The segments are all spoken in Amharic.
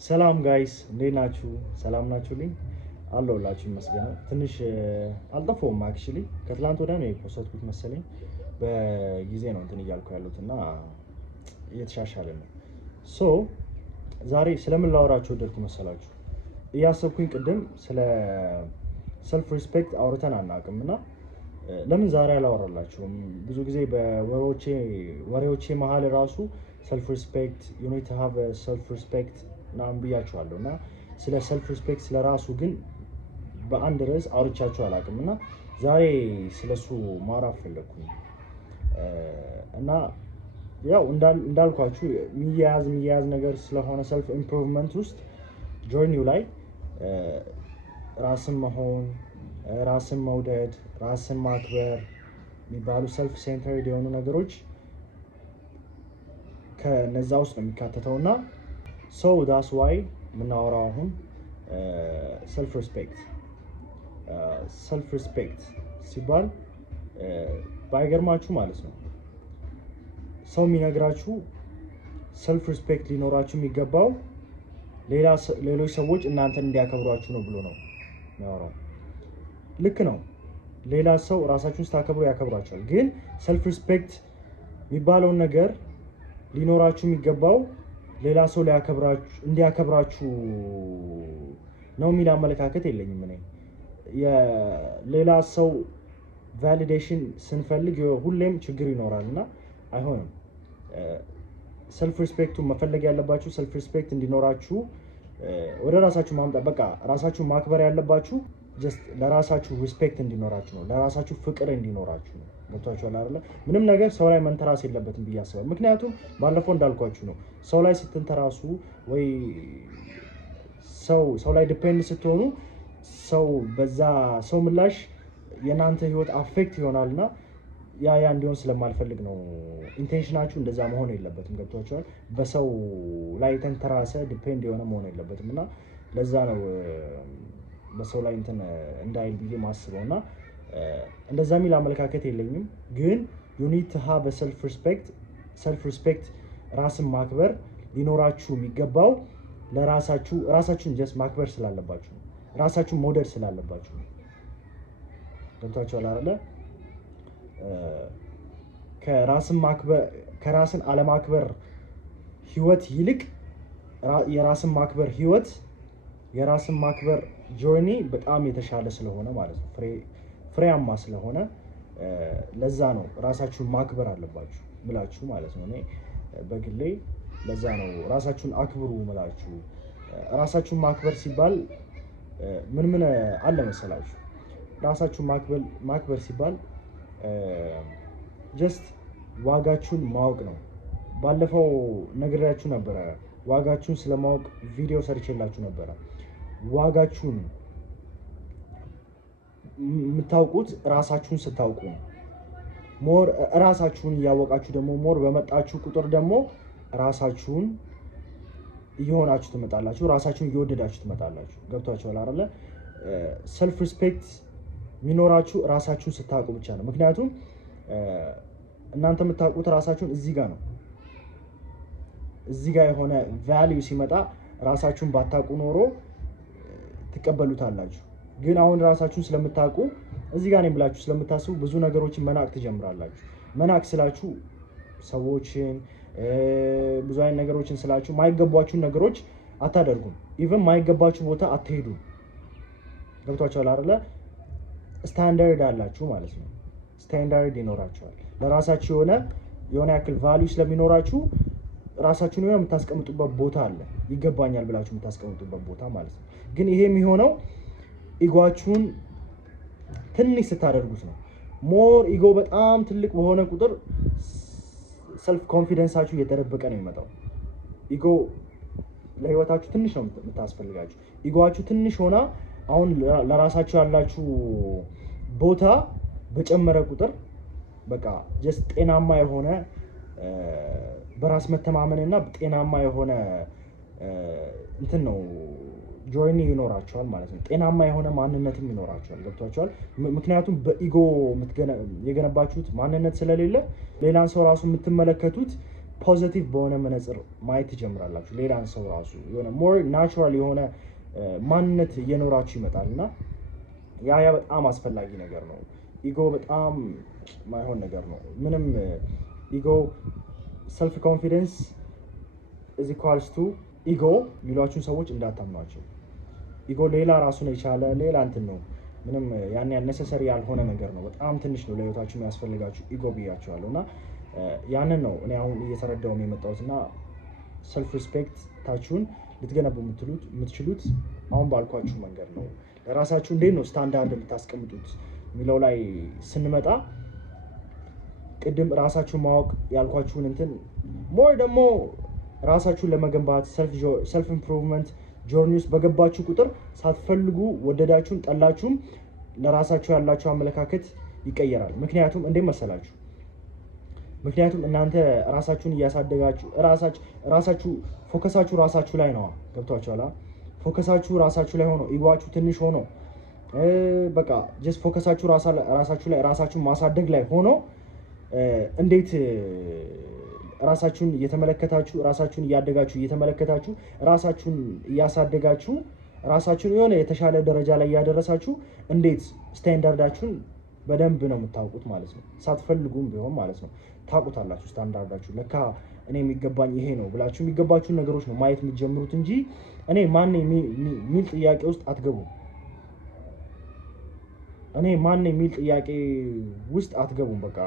ሰላም ጋይስ እንዴት ናችሁ? ሰላም ናችሁልኝ? አለሁላችሁ ይመስገን። ትንሽ አልጠፋሁም አክቹሊ ከትላንት ወዲያ ነው የፖስትኩት መሰለኝ። በጊዜ ነው እንትን እያልኩ ያሉት እና እየተሻሻለ ነው። ሶ ዛሬ ስለምን ላወራችሁ ወደድኩ መሰላችሁ? እያሰብኩኝ ቅድም ስለ ሰልፍ ሪስፔክት አውርተን አናውቅም እና ለምን ዛሬ አላወራላችሁም? ብዙ ጊዜ በወሬዎቼ መሀል ራሱ ሰልፍ ሪስፔክት ዩ ኒድ ቱ ሃቭ ሰልፍ ሪስፔክት ምናምን ብያችኋለሁ እና ስለ ሰልፍ ሪስፔክት ስለራሱ ግን በአንድ ርዕስ አውርቻችሁ አላውቅም እና ዛሬ ስለሱ ማውራት ፈለግኩኝ እና ያው እንዳልኳችሁ የሚያያዝ ነገር ስለሆነ ሰልፍ ኢምፕሩቭመንት ውስጥ ጆርኒው ላይ ራስን መሆን፣ ራስን መውደድ፣ ራስን ማክበር የሚባሉ ሰልፍ ሴንተርድ የሆኑ ነገሮች ከነዛ ውስጥ ነው የሚካተተው እና ሰው ዳስ ዋይ የምናወራው አሁን ሰልፍ ሪስፔክት ሲባል ባይገርማችሁ ማለት ነው ሰው የሚነግራችሁ ሰልፍ ሪስፔክት ሊኖራችሁ የሚገባው ሌሎች ሰዎች እናንተን እንዲያከብሯችሁ ነው ብሎ ነው የሚያወራው። ልክ ነው። ሌላ ሰው ራሳችሁን ስታከብሩ ያከብሯችኋል። ግን ሰልፍ ሪስፔክት የሚባለውን ነገር ሊኖራችሁ የሚገባው ሌላ ሰው እንዲያከብራችሁ ነው የሚል አመለካከት የለኝም እኔ። የሌላ ሰው ቫሊዴሽን ስንፈልግ ሁሌም ችግር ይኖራል እና አይሆንም። ሰልፍ ሪስፔክቱ መፈለግ ያለባችሁ ሰልፍ ሪስፔክት እንዲኖራችሁ ወደ ራሳችሁ ማምጣት፣ በቃ ራሳችሁን ማክበር ያለባችሁ ጀስት ለራሳችሁ ሪስፔክት እንዲኖራችሁ ነው፣ ለራሳችሁ ፍቅር እንዲኖራችሁ ነው። ገብቷችኋል አይደለ? ምንም ነገር ሰው ላይ መንተራስ የለበትም ብዬ አስባለሁ። ምክንያቱም ባለፈው እንዳልኳችሁ ነው፣ ሰው ላይ ስትንተራሱ ወይ ሰው ላይ ዲፔንድ ስትሆኑ በዛ ሰው ምላሽ የእናንተ ህይወት አፌክት ይሆናልና ያ እንዲሆን ስለማልፈልግ ነው። ኢንቴንሽናችሁ እንደዛ መሆን የለበትም። ገብቷችኋል? በሰው ላይ ተንተራሰ ዲፔንድ የሆነ መሆን የለበትም እና ለዛ ነው በሰው ላይ እንትን እንዳይል ብዬ ማስበው እና እንደዛ የሚል አመለካከት የለኝም። ግን ዩ ኒድ ቱ ሃቭ ሰልፍ ሪስፔክት ራስን ማክበር ሊኖራችሁ የሚገባው ራሳችሁን ጀስት ማክበር ስላለባችሁ ነው። ራሳችሁን መውደድ ስላለባችሁ ነው። ገብቷችኋል አይደለ? ከራስን አለማክበር ህይወት ይልቅ የራስን ማክበር ህይወት የራስን ማክበር ጆርኒ በጣም የተሻለ ስለሆነ ማለት ነው፣ ፍሬያማ ስለሆነ ለዛ ነው ራሳችሁን ማክበር አለባችሁ ምላችሁ ማለት ነው። እኔ በግሌ ለዛ ነው ራሳችሁን አክብሩ ምላችሁ። ራሳችሁን ማክበር ሲባል ምን አለ መሰላችሁ? ራሳችሁን ማክበር ሲባል ጀስት ዋጋችሁን ማወቅ ነው። ባለፈው ነግሬያችሁ ነበረ። ዋጋችሁን ስለማወቅ ቪዲዮ ሰርቼላችሁ ነበረ። ዋጋችሁን የምታውቁት ራሳችሁን ስታውቁ ነው። ሞር ራሳችሁን እያወቃችሁ ደግሞ ሞር በመጣችሁ ቁጥር ደግሞ ራሳችሁን እየሆናችሁ ትመጣላችሁ። ራሳችሁን እየወደዳችሁ ትመጣላችሁ። ገብቷችኋል አይደለ? ሰልፍ ሪስፔክት የሚኖራችሁ ራሳችሁን ስታውቁ ብቻ ነው። ምክንያቱም እናንተ የምታውቁት ራሳችሁን እዚህ ጋር ነው። እዚህ ጋር የሆነ ቫልዩ ሲመጣ ራሳችሁን ባታውቁ ኖሮ ትቀበሉታላችሁ። ግን አሁን ራሳችሁን ስለምታውቁ እዚህ ጋር ነኝ ብላችሁ ስለምታስቡ ብዙ ነገሮችን መናቅ ትጀምራላችሁ። መናቅ ስላችሁ ሰዎችን ብዙ አይነት ነገሮችን ስላችሁ ማይገባችሁን ነገሮች አታደርጉም። ኢቭን ማይገባችሁ ቦታ አትሄዱም። ገብቷችኋል አይደለ? ስታንዳርድ አላችሁ ማለት ነው። ስታንዳርድ ይኖራችኋል። ለራሳችሁ የሆነ ያክል ቫልዩ ስለሚኖራችሁ ራሳችሁን የሆነ የምታስቀምጡበት ቦታ አለ። ይገባኛል ብላችሁ የምታስቀምጡበት ቦታ ማለት ነው። ግን ይሄ የሚሆነው ኢጓችሁን ትንሽ ስታደርጉት ነው። ሞር ኢጎ በጣም ትልቅ በሆነ ቁጥር ሰልፍ ኮንፊደንሳችሁ እየተደበቀ ነው የሚመጣው። ኢጎ ለህይወታችሁ ትንሽ ነው የምታስፈልጋችሁ። ኢጎአችሁ ትንሽ ሆና አሁን ለራሳችሁ ያላችሁ ቦታ በጨመረ ቁጥር በቃ ጀስት ጤናማ የሆነ በራስ መተማመንና ጤናማ የሆነ እንትን ነው ጆርኒ ይኖራቸዋል ማለት ነው። ጤናማ የሆነ ማንነትም ይኖራቸዋል። ገብቷቸዋል። ምክንያቱም በኢጎ የገነባችሁት ማንነት ስለሌለ ሌላን ሰው ራሱ የምትመለከቱት ፖዚቲቭ በሆነ መነጽር ማየት ትጀምራላችሁ። ሌላን ሰው ራሱ የሆነ ሞር ናቹራል የሆነ ማንነት እየኖራችሁ ይመጣል እና ያ በጣም አስፈላጊ ነገር ነው። ኢጎ በጣም ማይሆን ነገር ነው። ምንም ኢጎ ሰልፍ ኮንፊደንስ ኢዝ ኢኳልስ ቱ ኢጎ የሚሏችሁን ሰዎች እንዳታምኗቸው። ኢጎ ሌላ ራሱን የቻለ ሌላ እንትን ነው። ምንም ያን ነሰሰሪ ያልሆነ ነገር ነው። በጣም ትንሽ ነው ለህይወታችሁ የሚያስፈልጋችሁ ኢጎ ብያችኋለሁ። እና ያንን ነው እኔ አሁን እየተረዳውም የመጣሁት እና ሰልፍ ሪስፔክት ታችሁን ልትገነቡ የምትችሉት አሁን ባልኳችሁ መንገድ ነው። ለራሳችሁ እንዴት ነው ስታንዳርድ የምታስቀምጡት የሚለው ላይ ስንመጣ ቅድም ራሳችሁን ማወቅ ያልኳችሁን እንትን ሞር ደግሞ ራሳችሁን ለመገንባት ሰልፍ ኢምፕሩቭመንት ጆርኒ ውስጥ በገባችሁ ቁጥር ሳትፈልጉ ወደዳችሁም ጠላችሁም ለራሳችሁ ያላችሁ አመለካከት ይቀየራል። ምክንያቱም እንዴት መሰላችሁ? ምክንያቱም እናንተ ራሳችሁን እያሳደጋችሁ ራሳችሁ ፎከሳችሁ ራሳችሁ ላይ ነው። ገብቷችኋል? ፎከሳችሁ ራሳችሁ ላይ ሆኖ ኢጓችሁ ትንሽ ሆኖ በቃ ጀስት ፎከሳችሁ ራሳችሁ ላይ ራሳችሁን ማሳደግ ላይ ሆኖ እንዴት ራሳችሁን እየተመለከታችሁ ራሳችሁን እያደጋችሁ እየተመለከታችሁ ራሳችሁን እያሳደጋችሁ ራሳችሁን የሆነ የተሻለ ደረጃ ላይ እያደረሳችሁ እንዴት ስታንዳርዳችሁን በደንብ ነው የምታውቁት ማለት ነው። ሳትፈልጉም ቢሆን ማለት ነው ታውቁታላችሁ ስታንዳርዳችሁ። ለካ እኔ የሚገባኝ ይሄ ነው ብላችሁ የሚገባችሁን ነገሮች ነው ማየት የምትጀምሩት እንጂ እኔ ማን የሚል ጥያቄ ውስጥ አትገቡም። እኔ ማን የሚል ጥያቄ ውስጥ አትገቡም። በቃ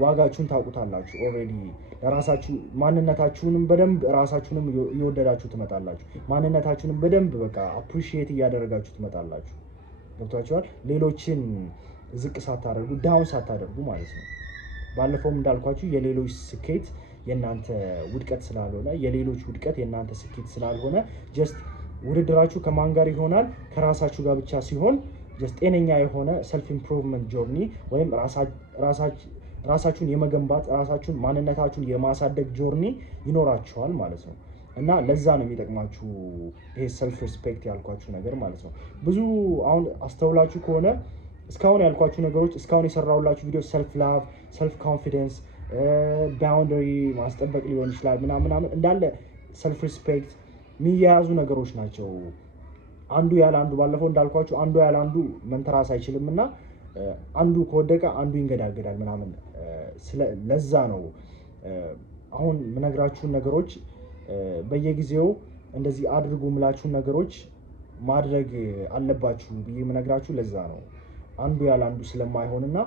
ዋጋችሁን ታውቁታላችሁ ኦልሬዲ። ለራሳችሁ ማንነታችሁንም በደንብ ራሳችሁንም እየወደዳችሁ ትመጣላችሁ። ማንነታችሁንም በደንብ በቃ አፕሪሺየት እያደረጋችሁ ትመጣላችሁ። ገብቷችኋል? ሌሎችን ዝቅ ሳታደርጉ ዳውን ሳታደርጉ ማለት ነው። ባለፈውም እንዳልኳችሁ የሌሎች ስኬት የእናንተ ውድቀት ስላልሆነ፣ የሌሎች ውድቀት የእናንተ ስኬት ስላልሆነ ጀስት ውድድራችሁ ከማን ጋር ይሆናል? ከራሳችሁ ጋር ብቻ ሲሆን ጀስት ጤነኛ የሆነ ሰልፍ ኢምፕሩቭመንት ጆርኒ ወይም ራሳችሁን የመገንባት ራሳችሁን ማንነታችሁን የማሳደግ ጆርኒ ይኖራችኋል ማለት ነው። እና ለዛ ነው የሚጠቅማችሁ ይሄ ሰልፍ ሪስፔክት ያልኳችሁ ነገር ማለት ነው። ብዙ አሁን አስተውላችሁ ከሆነ እስካሁን ያልኳችሁ ነገሮች እስካሁን የሰራሁላችሁ ቪዲዮ ሰልፍ ላቭ፣ ሰልፍ ኮንፊደንስ፣ ባውንደሪ ማስጠበቅ ሊሆን ይችላል ምናምን እንዳለ ሰልፍ ሪስፔክት የሚያያዙ ነገሮች ናቸው። አንዱ ያለ አንዱ ባለፈው እንዳልኳችሁ አንዱ ያለ አንዱ መንተራስ አይችልም እና አንዱ ከወደቀ አንዱ ይንገዳገዳል ምናምን። ለዛ ነው አሁን የምነግራችሁን ነገሮች በየጊዜው እንደዚህ አድርጉ የምላችሁን ነገሮች ማድረግ አለባችሁ ብዬ የምነግራችሁ ለዛ ነው። አንዱ ያለ አንዱ ስለማይሆንና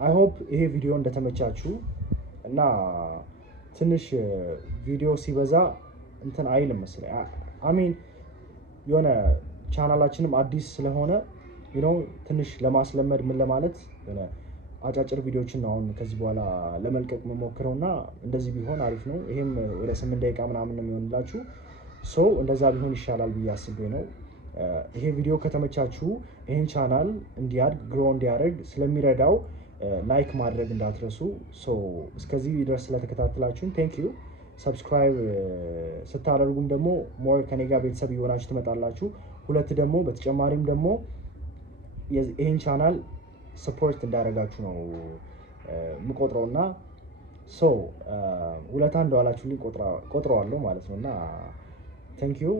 አይ ሆፕ ይሄ ቪዲዮ እንደተመቻችሁ እና ትንሽ ቪዲዮ ሲበዛ እንትን አይልም መሰለኝ አሚን የሆነ ቻናላችንም አዲስ ስለሆነ ትንሽ ለማስለመድ ምን ለማለት የሆነ አጫጭር ቪዲዮዎችን ነው አሁን ከዚህ በኋላ ለመልቀቅ መሞክረውና እንደዚህ ቢሆን አሪፍ ነው። ይሄም ወደ 8 ደቂቃ ምናምን ነው የሚሆንላችሁ። እንደዛ ቢሆን ይሻላል ብዬ አስቤ ነው። ይሄ ቪዲዮ ከተመቻችሁ ይሄን ቻናል እንዲያድግ ግሮ እንዲያደርግ ስለሚረዳው ላይክ ማድረግ እንዳትረሱ። እስከዚህ ድረስ ስለተከታተላችሁን ቴንክ ዩ። ሰብስክራይብ ስታደርጉም ደግሞ ሞር ከኔ ጋር ቤተሰብ እየሆናችሁ ትመጣላችሁ። ሁለት ደግሞ በተጨማሪም ደግሞ ይሄን ቻናል ሰፖርት እንዳደረጋችሁ ነው የምቆጥረውና ውለታ እንደዋላችሁልኝ ቆጥረዋለሁ ማለት ነው እና ቴንክ ዩ።